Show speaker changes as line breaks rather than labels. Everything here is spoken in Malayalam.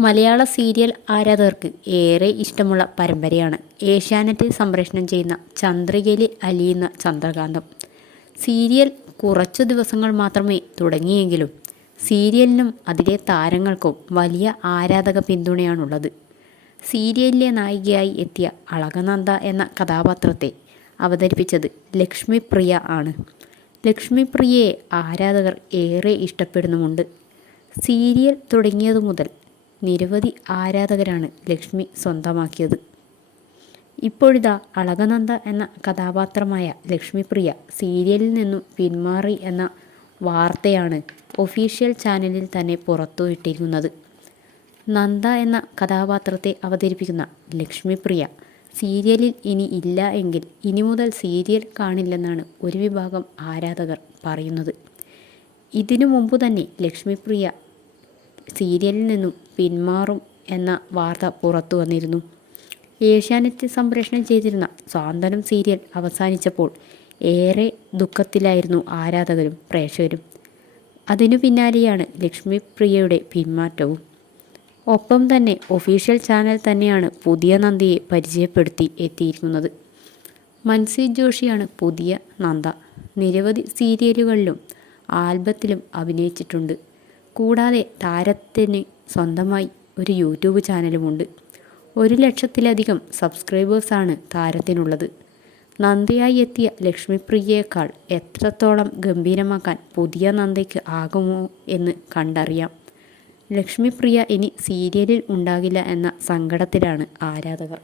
മലയാള സീരിയൽ ആരാധകർക്ക് ഏറെ ഇഷ്ടമുള്ള പരമ്പരയാണ്. ഏഷ്യാനെറ്റിൽ സംപ്രേഷണം ചെയ്യുന്ന ചന്ദ്രികയിൽ അലിയുന്ന ചന്ദ്രകാന്തം. സീരിയൽ കുറച്ചു ദിവസങ്ങൾ മാത്രമേ തുടങ്ങിയെങ്കിലും സീരിയലിനും അതിലെ താരങ്ങൾക്കും വലിയ ആരാധക പിന്തുണയാണുള്ളത്. സീരിയലിലെ നായികയായി എത്തിയ അളകനന്ദ എന്ന കഥാപാത്രത്തെ അവതരിപ്പിച്ചത് ലക്ഷ്മിപ്രിയ ആണ്. ലക്ഷ്മിപ്രിയയെ ആരാധകർ ഏറെ ഇഷ്ടപ്പെടുന്നുമുണ്ട്. സീരിയൽ തുടങ്ങിയതു മുതൽ നിരവധി ആരാധകരാണ് ലക്ഷ്മി സ്വന്തമാക്കിയത്. ഇപ്പോഴിതാ അളകനന്ദ എന്ന കഥാപാത്രമായ ലക്ഷ്മിപ്രിയ സീരിയലിൽ നിന്നും പിന്മാറി എന്ന വാർത്തയാണ് ഒഫീഷ്യൽ ചാനലിൽ തന്നെ പുറത്തുവിട്ടിരിക്കുന്നത്. നന്ദ എന്ന കഥാപാത്രത്തെ അവതരിപ്പിക്കുന്ന ലക്ഷ്മിപ്രിയ സീരിയലിൽ ഇനി ഇല്ല എങ്കിൽ ഇനി മുതൽ സീരിയൽ കാണില്ലെന്നാണ് ഒരു വിഭാഗം ആരാധകർ പറയുന്നത്. ഇതിനു മുമ്പ് തന്നെ ലക്ഷ്മിപ്രിയ സീരിയലിൽ നിന്നും പിന്മാറും എന്ന വാർത്ത പുറത്തു വന്നിരുന്നു. ഏഷ്യാനെറ്റ് സംപ്രേഷണം ചെയ്തിരുന്ന സ്വാന്തനം സീരിയൽ അവസാനിച്ചപ്പോൾ ഏറെ ദുഃഖത്തിലായിരുന്നു ആരാധകരും പ്രേക്ഷകരും. അതിനു പിന്നാലെയാണ് ലക്ഷ്മി പ്രിയയുടെ പിന്മാറ്റവും. ഒപ്പം തന്നെ ഒഫീഷ്യൽ ചാനൽ തന്നെയാണ് പുതിയ നന്ദിയെ പരിചയപ്പെടുത്തി എത്തിയിരിക്കുന്നത്. മൻസി ജോഷിയാണ് പുതിയ നന്ദ. നിരവധി സീരിയലുകളിലും ആൽബത്തിലും അഭിനയിച്ചിട്ടുണ്ട്. കൂടാതെ താരത്തിന് സ്വന്തമായി ഒരു യൂട്യൂബ് ചാനലുമുണ്ട്. ഒരു ലക്ഷത്തിലധികം സബ്സ്ക്രൈബേഴ്സാണ് താരത്തിനുള്ളത്. നന്ദയായി എത്തിയ ലക്ഷ്മിപ്രിയയേക്കാൾ എത്രത്തോളം ഗംഭീരമാക്കാൻ പുതിയ നന്ദയ്ക്ക് ആകുമോ എന്ന് കണ്ടറിയാം. ലക്ഷ്മിപ്രിയ ഇനി സീരിയലിൽ ഉണ്ടാകില്ല എന്ന സങ്കടത്തിലാണ് ആരാധകർ.